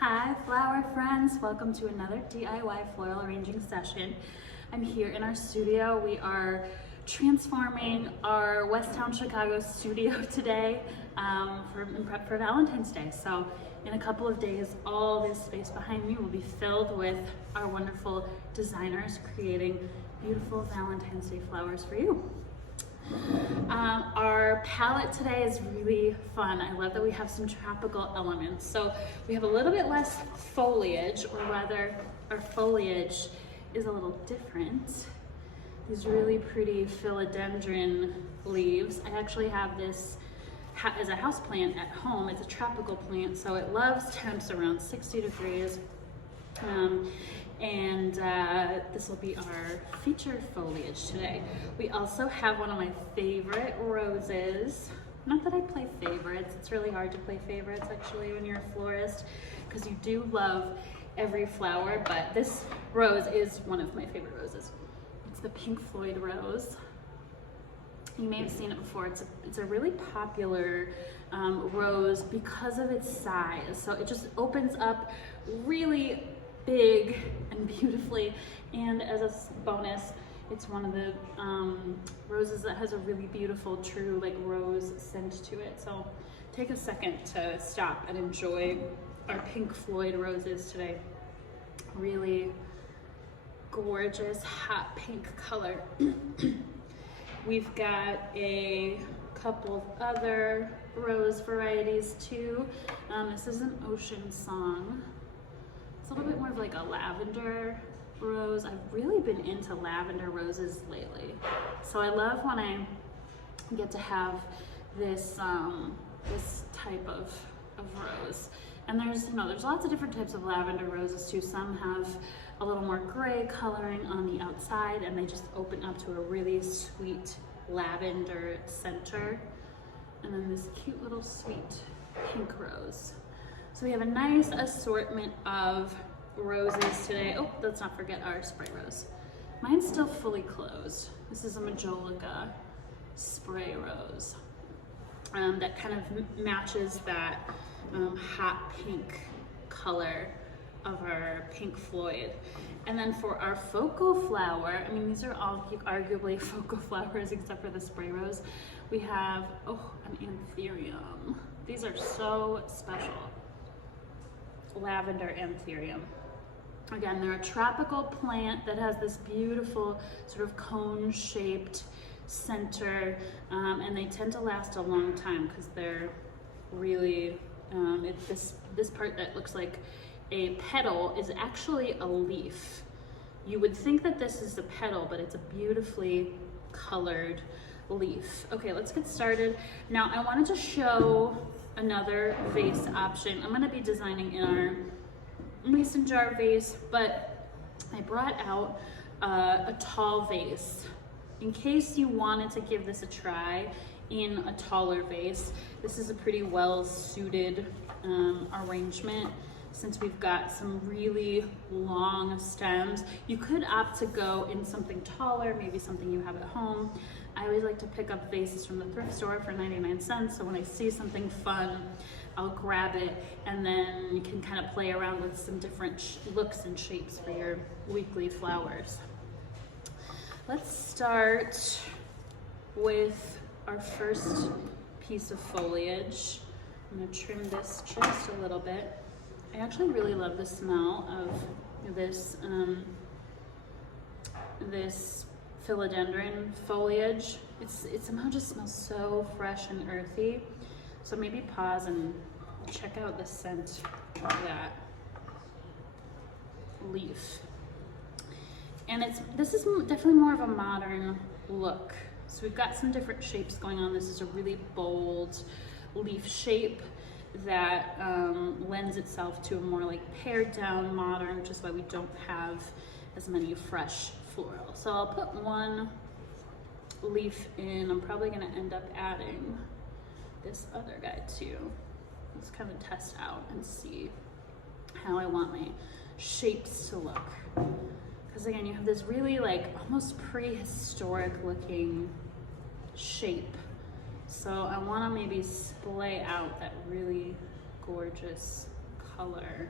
Hi flower friends, welcome to another DIY floral arranging session. I'm here in our studio. We are transforming our Westtown Chicago studio today in prep for Valentine's Day. So in a couple of days, all this space behind me will be filled with our wonderful designers creating beautiful Valentine's Day flowers for you. Our palette today is really fun. I love that we have some tropical elements. So we have a little bit less foliage, or rather our foliage is a little different. These really pretty philodendron leaves. I actually have this as a house plant at home. It's a tropical plant, so it loves temps around 60 degrees. This will be our featured foliage today. We also have one of my favorite roses. Not that I play favorites, it's really hard to play favorites actually when you're a florist, because you do love every flower, but this rose is one of my favorite roses. It's the pink Floyd rose. You may have seen it before. It's a really popular rose because of its size. So it just opens up really big and beautifully, and as a bonus, it's one of the roses that has a really beautiful true like rose scent to it. So take a second to stop and enjoy our pink Floyd roses today. Really gorgeous hot pink color. We've got a couple of other rose varieties too. This is an Ocean Song. It's a little bit more of like a lavender rose. I've really been into lavender roses lately. So I love when I get to have this this type of rose. And there's lots of different types of lavender roses too. Some have a little more gray coloring on the outside, and they just open up to a really sweet lavender center. And then this cute little sweet pink rose. So we have a nice assortment of roses today. Oh, let's not forget our spray rose. Mine's still fully closed. This is a Majolica spray rose that kind of matches that hot pink color of our pink Floyd. And then for our focal flower, I mean, these are all arguably focal flowers except for the spray rose. We have, an Anthurium. These are so special. Lavender Anthurium. Again, they're a tropical plant that has this beautiful sort of cone-shaped center, and they tend to last a long time because they're really, this part that looks like a petal is actually a leaf. You would think that this is a petal, but it's a beautifully colored leaf. Okay, let's get started. Now, I wanted to show another vase option. I'm going to be designing in our mason jar vase, but I brought out a tall vase in case you wanted to give this a try in a taller vase. This is a pretty well suited arrangement since we've got some really long stems. You could opt to go in something taller, maybe something you have at home. I always like to pick up vases from the thrift store for 99 cents, so when I see something fun, I'll grab it, and then you can kind of play around with some different looks and shapes for your weekly flowers. Let's start with our first piece of foliage. I'm going to trim this just a little bit. I actually really love the smell of this this Philodendron foliage. It somehow just smells so fresh and earthy. So maybe pause and check out the scent of that leaf. And this is definitely more of a modern look. So we've got some different shapes going on. This is a really bold leaf shape that lends itself to a more like pared down modern, which is why we don't have as many fresh floral. So I'll put one leaf in. I'm probably going to end up adding this other guy too. Let's kind of test out and see how I want my shapes to look. Because again, you have this really like almost prehistoric looking shape. So I want to maybe splay out that really gorgeous color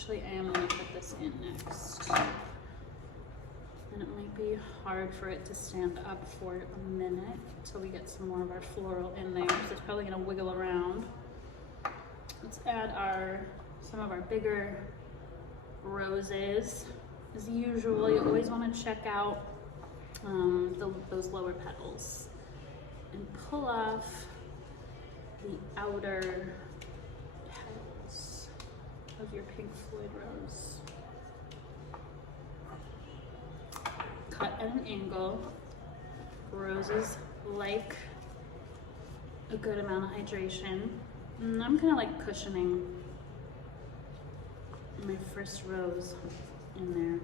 Actually, I am going to put this in next. And it might be hard for it to stand up for a minute until we get some more of our floral in there. So it's probably going to wiggle around. Let's add some of our bigger roses. As usual, you always want to check out those lower petals and pull off the outer petals of your pink Floyd Rose. Cut at an angle. Roses like a good amount of hydration. And I'm kind of like cushioning my first rose in there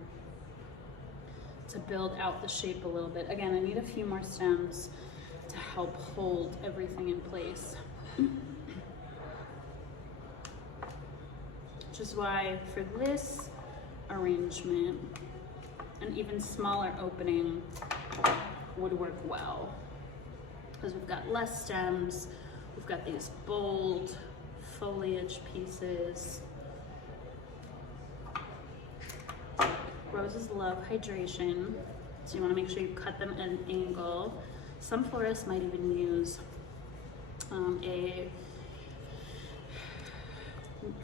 to build out the shape a little bit. Again, I need a few more stems to help hold everything in place. Which is why for this arrangement, an even smaller opening would work well. Because we've got less stems, we've got these bold foliage pieces. Roses love hydration, so you want to make sure you cut them at an angle. Some florists might even use a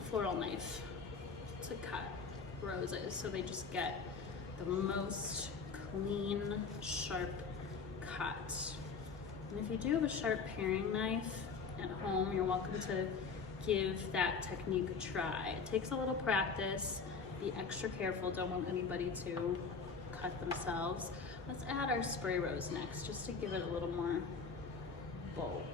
floral knife to cut roses, so they just get the most clean, sharp cut. And if you do have a sharp paring knife at home, you're welcome to give that technique a try. It takes a little practice. Be extra careful, don't want anybody to cut themselves. Let's add our spray rose next, just to give it a little more bulk.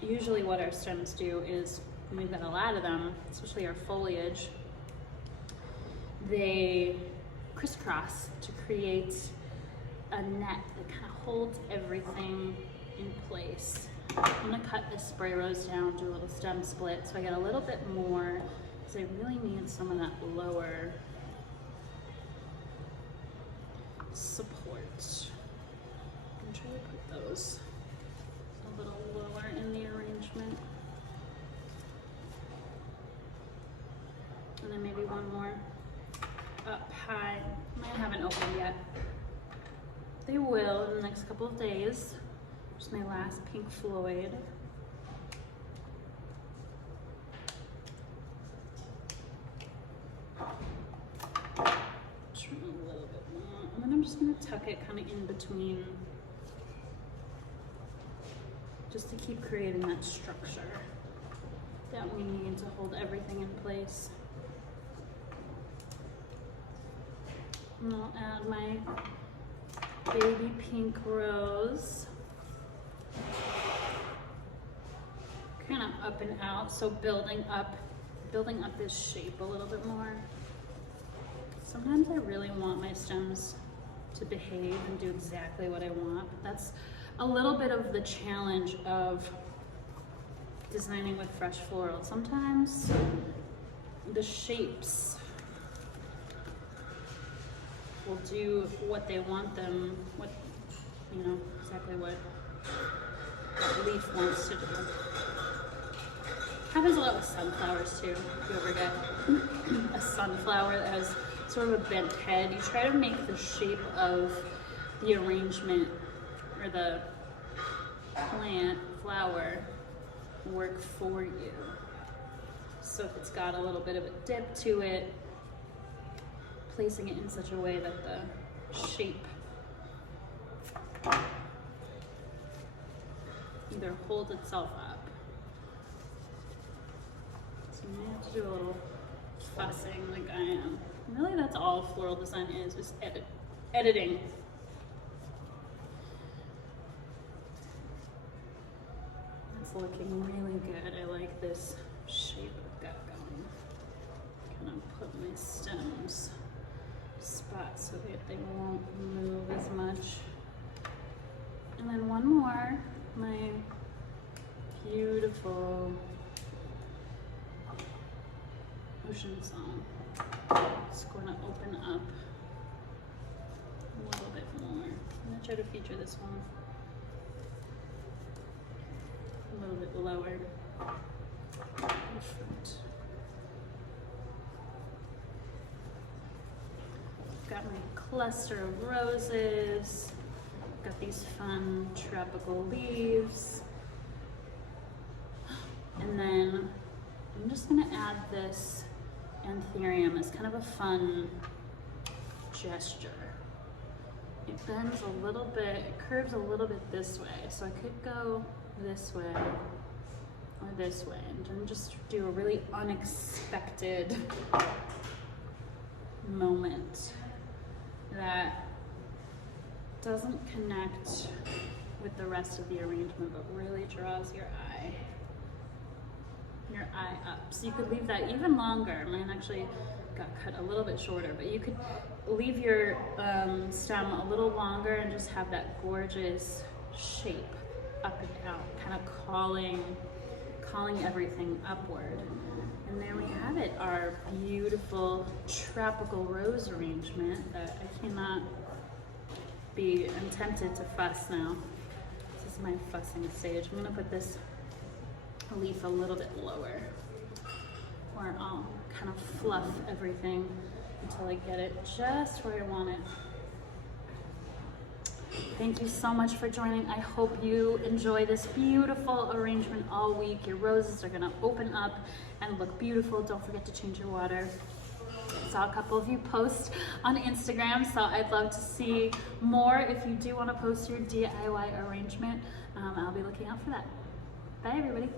Usually what our stems do is, when we've got a lot of them, especially our foliage, they crisscross to create a net that kind of holds everything in place. I'm gonna cut this spray rose down, do a little stem split, so I get a little bit more, because I really need some of that lower support. I'm trying to put those a little lower in the arrangement. And then maybe one more up high. Mine haven't opened yet. They will in the next couple of days. Just my last pink Floyd. Trim a little bit more. And then I'm just gonna tuck it kind of in between, just to keep creating that structure that we need to hold everything in place. And I'll add my baby pink rose. Kind of up and out, so building up this shape a little bit more. Sometimes I really want my stems to behave and do exactly what I want, but that's a little bit of the challenge of designing with fresh floral. Sometimes the shapes will do what they want them, exactly what that leaf wants to do. Happens a lot with sunflowers too. If you ever get a sunflower that has sort of a bent head, you try to make the shape of the arrangement or the plant, flower, work for you. So if it's got a little bit of a dip to it, placing it in such a way that the shape either holds itself up. So you may have to do a little fussing like I am. Really, that's all floral design is editing. It's looking really good. I like this shape I've got going. Kind of put my stems spot so that they won't move as much. And then one more, my beautiful ocean song. It's going to open up a little bit more. I'm going to try to feature this one a little bit lower in front. got my cluster of roses. Got these fun tropical leaves. And then I'm just gonna add this Anthurium as kind of a fun gesture. It bends a little bit, it curves a little bit this way. So I could go this way or this way and then just do a really unexpected moment that doesn't connect with the rest of the arrangement, but really draws your eye up. So you could leave that even longer. Mine actually got cut a little bit shorter, but you could leave your stem a little longer and just have that gorgeous shape up and out, kind of calling everything upward. And there we have it, our beautiful tropical rose arrangement that I cannot be, I'm tempted to fuss now. This is my fussing stage. I'm gonna put this leaf a little bit lower, where I'll kind of fluff everything until I get it just where I want it. Thank you so much for joining. I hope you enjoy this beautiful arrangement all week. Your roses are gonna open up and look beautiful. Don't forget to change your water. I saw a couple of you post on Instagram, so I'd love to see more. If you do want to post your DIY arrangement, I'll be looking out for that. Bye everybody.